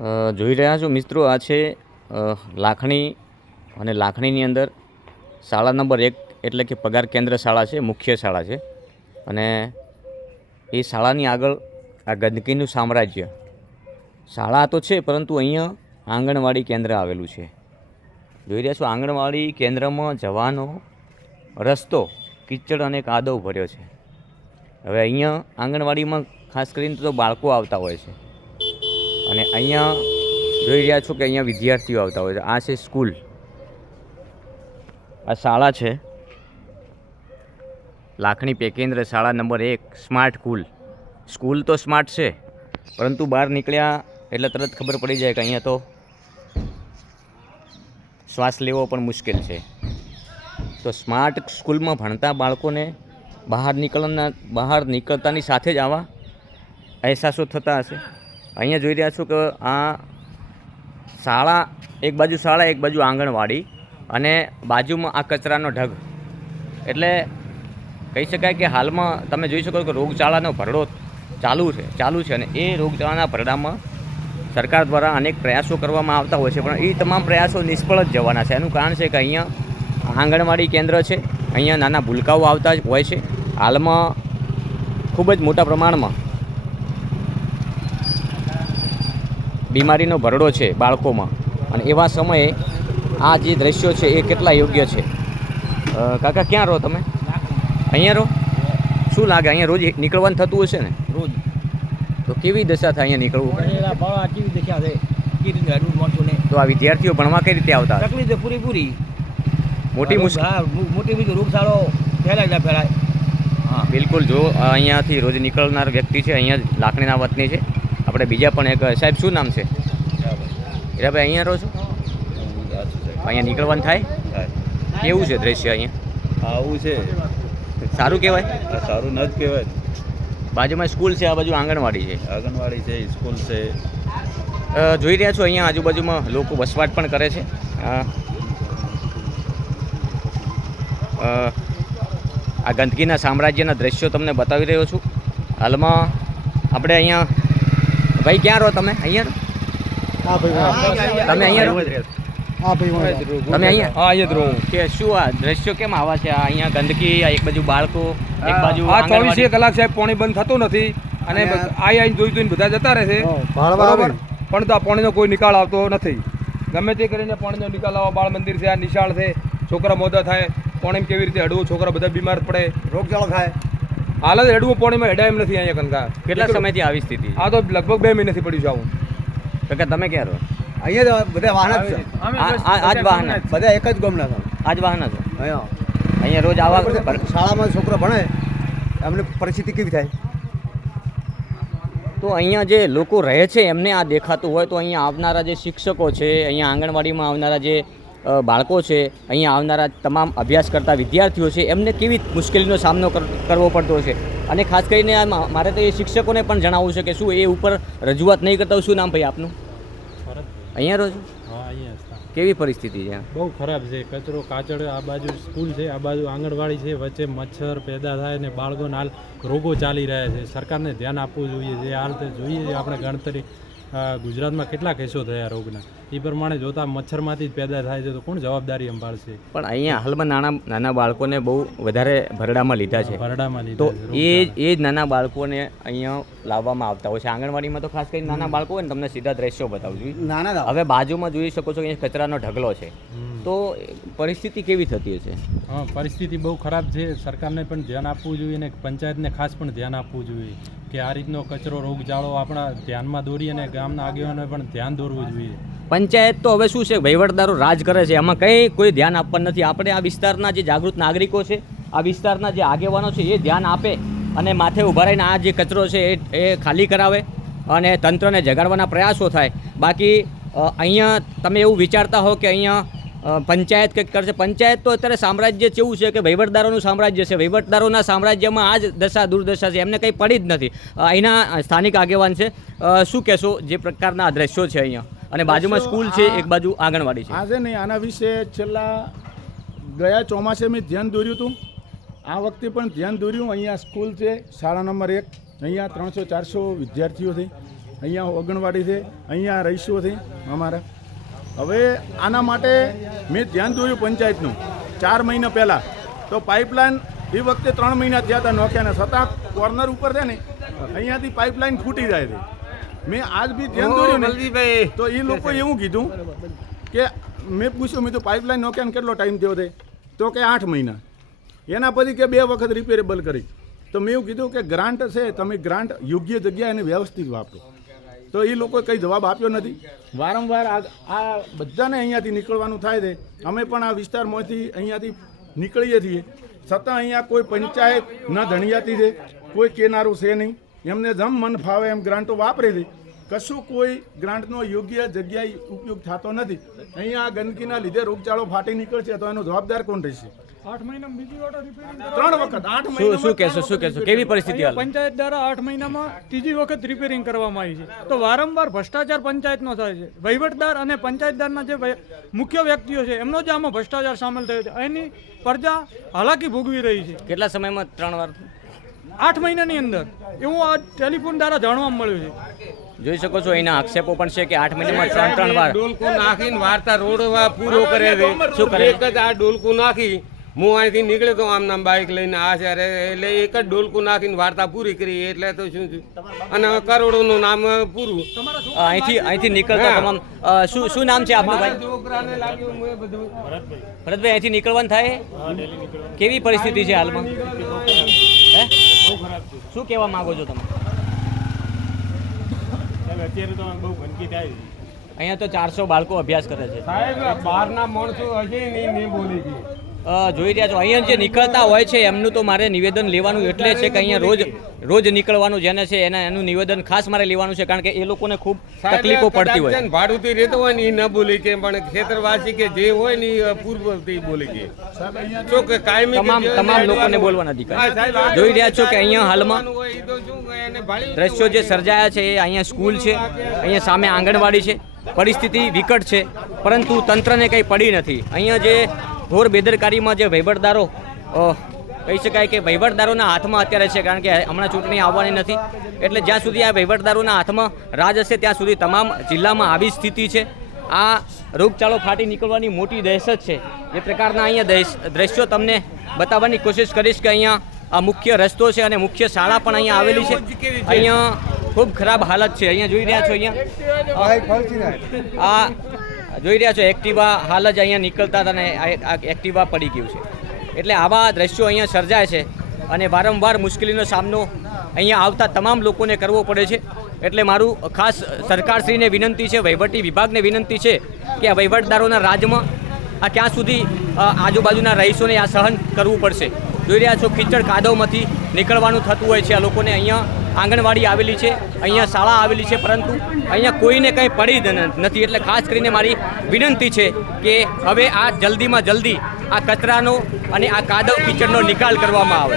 જોઈ રહ્યા છો મિત્રો, આ છે લાખણી અને લાખણીની અંદર શાળા નંબર 1 એટલે કે પગાર કેન્દ્ર શાળા છે, મુખ્ય શાળા છે. અને એ શાળાની આગળ આ ગંદકીનું સામ્રાજ્ય. શાળા તો છે પરંતુ અહીંયા આંગણવાડી કેન્દ્ર આવેલું છે. જોઈ રહ્યા છો, આંગણવાડી કેન્દ્રમાં જવાનો રસ્તો કિચડ અને કાદવ ભર્યો છે. હવે અહીંયા આંગણવાડીમાં ખાસ કરીને તો બાળકો આવતા હોય છે અને અહીંયા જોઈ રહ્યા છો કે અહીંયા વિદ્યાર્થીઓ આવતા હોય છે. આ છે સ્કૂલ, આ શાળા છે લાખણી પેકેન્દ્ર શાળા નંબર 1 સ્માર્ટ સ્કૂલ તો સ્માર્ટ છે, પરંતુ બહાર નીકળ્યા એટલે તરત ખબર પડી જાય કે અહીંયા તો શ્વાસ લેવો પણ મુશ્કેલ છે. તો સ્માર્ટ સ્કૂલમાં ભણતા બાળકોને બહાર નીકળતાની સાથે જ આવા અહેસાસો થતા હશે. અહીંયા જોઈ રહ્યા છો કે આ શાળા, એક બાજુ શાળા એક બાજુ આંગણવાડી અને બાજુમાં આ કચરાનો ઢગ. એટલે કહી શકાય કે હાલમાં તમે જોઈ શકો કે રોગચાળાનો ભરડો ચાલુ છે અને એ રોગચાળાના ભરડામાં સરકાર દ્વારા અનેક પ્રયાસો કરવામાં આવતા હોય છે, પણ એ તમામ પ્રયાસો નિષ્ફળ જ જવાના છે. એનું કારણ છે કે અહીંયા આંગણવાડી કેન્દ્ર છે, અહીંયા નાના ભૂલકાઓ આવતા જ હોય છે. હાલમાં ખૂબ જ મોટા પ્રમાણમાં બીમારીનો ભરડો છે બાળકોમાં, અને એવા સમયે આ જે દ્રશ્યો છે એ કેટલા યોગ્ય છે. કાકા ક્યાં રહો તમે? અહીંયા રહો? શું લાગે અહીંયા રોજ નીકળવાનું થતું હશે ને? રોજ. તો કેવી દશા થાય અહીંયા નીકળવું? કેવી દશા છે, કેવી રીતે હાડવું માણસોને. તો આ વિદ્યાર્થીઓ ભણવા કઈ રીતે આવતા? તકલીફ પૂરી મોટી મોટી રોગચાળો ફેલાય ના ફેલાય. હા બિલકુલ. જો અહીંયાથી રોજ નીકળનાર વ્યક્તિ છે, અહીંયા લાખણીના વતની છે. આપણે બીજા પણ એક સાહેબ, શું નામ છે? હીરાભાઈ, અહીંયા રહો છો? અહીંયા નીકળવાનું થાય? કેવું છે દ્રશ્ય અહીંયા? આવું છે, સારું કહેવાય? સારું ન જ કહેવાય. બાજુમાં સ્કૂલ છે, આ બાજુ આંગણવાડી છે. આંગણવાડી છે, સ્કૂલ છે. જોઈ રહ્યા છો અહીંયા આજુબાજુમાં લોકો વસવાટ પણ કરે છે. આ ગંદકીના સામ્રાજ્યના દ્રશ્યો તમને બતાવી રહ્યો છું. હાલમાં આપણે અહીંયા, ભાઈ ક્યાં રહો તમે? અહીંયા તમે અહીંયા રહો? તમે અહીંયા કે શું આ દ્રશ્યો કેમ આવા છે? અહીંયા ગંદકી, આ એક બાજુ બાળકો, એક બાજુ 24 કલાક સાહેબ પાણી બંધ થતું નથી અને આઈને જોઈને બધા જતા રહે છે. બરાબર, પણ તો આ પાણીનો કોઈ નિકાલ આવતો નથી. ગમે તે કરીને પાણીનો નિકાલ આવો. બાળ મંદિર છે, આ નિશાળ છે, છોકરા મોદા થાય, પાણીમાં કેવી રીતે હડવું, છોકરા બધા બીમાર પડે, રોગચાળો થાય. હાલ જ હડવું પાણીમાં હેડાય એમ નથી અહીંયા કંકા. કેટલા સમયથી આવી સ્થિતિ? આ તો લગભગ 2 મહિનાથી પડી જાઉં. કાકા તમે ક્યાં રહો? અહીંયા તો બધા વાહન જ છે. આ જ વાહન? બધા એક જ ગામના છે. આ જ વાહન છો? અહીંયા રોજ આવા શાળામાં છોકરા ભણે, એમને પરિસ્થિતિ કેવી થાય? તો અહીંયા જે લોકો રહે છે એમને આ દેખાતું હોય તો અહીંયા આવનારા જે શિક્ષકો છે, અહીંયા આંગણવાડીમાં આવનારા જે બાળકો છે, અહીંયા આવનારા તમામ અભ્યાસ કરતા વિદ્યાર્થીઓ છે, એમને કેવી મુશ્કેલીનો સામનો કરવો પડતો છે. અને ખાસ કરીને મારે તો એ શિક્ષકોને પણ જણાવવું છે કે શું એ ઉપર રજૂઆત નહીં કરતા? શું નામ ભાઈ આપનું? અહીંયા રહો છો? હા, અહીંયા. કેવી પરિસ્થિતિ છે? બહુ ખરાબ છે. કચરો કાચડ, આ બાજુ સ્કૂલ છે, આ બાજુ આંગણવાડી છે, વચ્ચે મચ્છર પેદા થાય ને બાળકોને હાલ રોગો ચાલી રહ્યા છે. સરકારને ધ્યાન આપવું જોઈએ. જે હાલ તે જોઈએ છે આપણે ગણતરી ગુજરાતમાં કેટલા કેસો થયા રોગના, એ પ્રમાણે જોતા મચ્છરમાંથી જ પેદા થાય છે, તો કોણ જવાબદારી સંભાળશે? પણ અહીંયા હાલમાં નાના બાળકોને બહુ વધારે ભરડામાં લીધા છે. તો એ જ નાના બાળકોને અહીંયા લાવવામાં આવતા હોય છે. આંગણવાડીમાં તો ખાસ કરીને નાના બાળકો હોય ને, તમને સીધા દ્રશ્યો બતાવું છું. હવે બાજુમાં જોઈ શકો છો કે અહીંયા કચરાનો ઢગલો છે. તો પરિસ્થિતિ કેવી થતી હશે? હા, પરિસ્થિતિ બહુ ખરાબ છે. સરકારને પણ ધ્યાન આપવું જોઈએ અને પંચાયતને ખાસ પણ ધ્યાન આપવું જોઈએ કે આ રીતનો કચરો, રોગચાળો આપણા ધ્યાનમાં દોરી અને ગામના આગેવાનોએ પણ ધ્યાન દોરવું જોઈએ. પંચાયત તો હવે શું છે, વહીવટદારો રાજ કરે છે, એમાં કોઈ ધ્યાન આપવાનું નથી. આપણે આ વિસ્તારના જે જાગૃત નાગરિકો છે, આ વિસ્તારના જે આગેવાનો છે, એ ધ્યાન આપે અને માથે ઊભા રહીને આ જે કચરો છે એ ખાલી કરાવે અને તંત્રને જગાડવાના પ્રયાસો થાય. બાકી અહીંયા તમે એવું વિચારતા હો કે અહીંયા પંચાયત કંઈક કરશે. પંચાયત તો અત્યારે સામ્રાજ્ય કેવું છે કે વહીવટદારોનું સામ્રાજ્ય છે. વહીવટદારોના સામ્રાજ્યમાં આ જ દુર્દશા છે, એમને કંઈ પડી જ નથી. અહીંના સ્થાનિક આગેવાન છે, શું કહેશો જે પ્રકારના આ દ્રશ્યો છે અહીંયા? અને બાજુમાં સ્કૂલ છે, એક બાજુ આંગણવાડી છે. આજે નહીં, આના વિશે છેલ્લા ગયા ચોમાસે મેં ધ્યાન દોર્યું હતું. આ વખતે પણ ધ્યાન દોર્યું. અહીંયા સ્કૂલ છે, શાળા નંબર 1. અહીંયા 300-400 વિદ્યાર્થીઓ છે. અહીંયા આંગણવાડી છે, અહીંયા રહીશો છે અમારા. હવે આના માટે મેં ધ્યાન દોર્યું પંચાયતનું 4 મહિના પહેલાં, તો પાઇપલાઇન એ વખતે 3 મહિના થયા હતા નોખ્યાને, છતાં કોર્નર ઉપર છે ને અહીંયાથી પાઇપલાઇન ફૂટી જાય છે. મેં આજ બી ધ્યાન દોર્યું ને તો એ લોકોએ એવું કીધું કે મેં પૂછ્યું, મેં તો પાઇપલાઇન નોખ્યાને કેટલો ટાઈમ થયો છે? તો કે 8 મહિના. એના પછી કે 2 વખત રિપેરેબલ કરી. તો મેં એવું કીધું કે ગ્રાન્ટ છે, તમે ગ્રાન્ટ યોગ્ય જગ્યાએ અને વ્યવસ્થિત વાપરો. તો એ લોકોએ કંઈ જવાબ આપ્યો નથી. વારંવાર આ બધાને અહીંયાથી નીકળવાનું થાય છે. અમે પણ આ વિસ્તારમાંથી અહીંયાથી નીકળીએ છીએ, છતાં અહીંયા કોઈ પંચાયત ન ધણિયાતી છે, કોઈ કેનારું છે નહીં. એમને જેમ મન ફાવે એમ ગ્રાન્ટો વાપરે છે. કશું કોઈ ગ્રાન્ટનો યોગ્ય જગ્યાએ ઉપયોગ થતો નથી. અહીંયા આ ગંદકીના લીધે રોગચાળો ફાટી નીકળશે તો એનો જવાબદાર કોણ રહેશે? 8 મહિનામાં બીજી વાર રિપેરિંગ 3 વખત 8 શું મહિના કહેશો કેવી પરિસ્થિતિ હાલ? પંચાયત દ્વારા 8 મહિનામાં ત્રીજી વખત રિપેરિંગ કરવામાં આવી છે. તો વારંવાર ભ્રષ્ટાચાર પંચાયતનો થાય છે. વહીવટદાર અને પંચાયતદારના જે મુખ્ય વ્યક્તિઓ છે એમનો જ આમાં ભ્રષ્ટાચાર સામેલ થયો છે. એની પ્રજા હાલાકી ભોગવી રહી છે. કેટલા સમયમાં 3 વાર? 8 મહિનાની અંદર એવું આ ટેલિફોન દ્વારા જાણવા મળ્યું છે. જોઈ શકો છો અહીંના આક્ષેપો પણ છે કે 8 મહિનામાં 3 વાર. ડોલકું નાખીને વાર્તા રોડવા પૂરો કરે છે. શું કરે? એક જ આ ડોલકું નાખી હું અહીંથી નીકળ્યો તો આમ નામ બાઇક લઈને આ છે એટલે એક જ ડોલકું નાખીને વાર્તા પૂરી કરી એટલે તો શું થયું અને કરોડોનું નામ પૂરું. અહીંથી નીકળતા તમામ શું નામ છે આપનું ભાઈ? છોકરાને લાગ્યું હું એ બધું ભરતભાઈ, અહીંથી નીકળવાનું થાય? કેવી પરિસ્થિતિ છે હાલમાં? હે? શું કહેવા માંગો છો તમે? અત્યારે તો બહુ ગંદકી થાય. અહીંયા તો 400 બાળકો અભ્યાસ કરે છે. સાહેબ બહારના માણસો હશે નહીં મેં બોલી ગઈ. જોઈ રહ્યા છો અહીંયા જે નીકળતા હોય છે એમનું તો મારે નિવેદન લેવાનું એટલે છે કે અહીંયા રોજ નીકળવાનું જેને છે એનું નિવેદન ખાસ મારે લેવાનું છે, કારણ કે એ લોકોને ખૂબ તકલીફો પડતી હોય. ભાડુથી રહેતો હોય ને એ ન બોલી કે પણ ખેતરવાસી કે જે હોય ને એ પૂર્વથી બોલી કે જો કે કાયમી તમામ લોકોને બોલવાના અધિકાર. જોઈ રહ્યા છો કે અહીંયા હાલમાં દ્રશ્યો જે સર્જાયા છે એ અહીંયા સ્કૂલ છે, અહીંયા સામે આંગણવાડી છે. પરિસ્થિતિ વિકટ છે, પરંતુ તંત્રને કંઈ પડી નથી. અહીંયા જે ઘોર બેદરકારીમાં જે વહીવટદારો કહી શકાય કે વહીવટદારોના હાથમાં અત્યારે છે, કારણ કે હમણાં ચૂંટણી આવવાની નથી. એટલે જ્યાં સુધી આ વહીવટદારોના હાથમાં રાજ હશે ત્યાં સુધી તમામ જિલ્લામાં આવી સ્થિતિ છે. આ રોગચાળો ફાટી નીકળવાની મોટી દહેશત છે. એ પ્રકારના અહીંયા દ્રશ્યો તમને બતાવવાની કોશિશ કરીશ કે અહીંયા આ મુખ્ય રસ્તો છે અને મુખ્ય શાળા પણ અહીંયા આવેલી છે. અહીંયા ખૂબ ખરાબ હાલત છે. અહીંયા જોઈ રહ્યા છો, અહીંયા આ જોઈ રહ્યા છો એક્ટિવા હાલ જ અહીંયા નીકળતા હતા અને આ એક્ટિવા પડી ગયું છે. એટલે આવા દ્રશ્યો અહીંયા સર્જાય છે અને વારંવાર મુશ્કેલીનો સામનો અહીંયા આવતા તમામ લોકોને કરવો પડે છે. એટલે મારું ખાસ સરકારશ્રીને વિનંતી છે, વહીવટી વિભાગને વિનંતી છે કે આ વહીવટદારોના રાજમાં આ ક્યાં સુધી આજુબાજુના રહીશોને આ સહન કરવું પડશે. જોઈ રહ્યા છો કીચડ કાદવમાંથી નીકળવાનું થતું હોય છે આ લોકોને. અહીંયા આંગણવાડી આવેલી છે, અહીંયા શાળા આવેલી છે, પરંતુ અહીંયા કોઈને કંઈ પડી નથી. એટલે ખાસ કરીને મારી વિનંતી છે કે હવે આ જલ્દીમાં જલ્દી આ કચરાનો અને આ કાદવ કીચડનો નિકાલ કરવામાં આવે.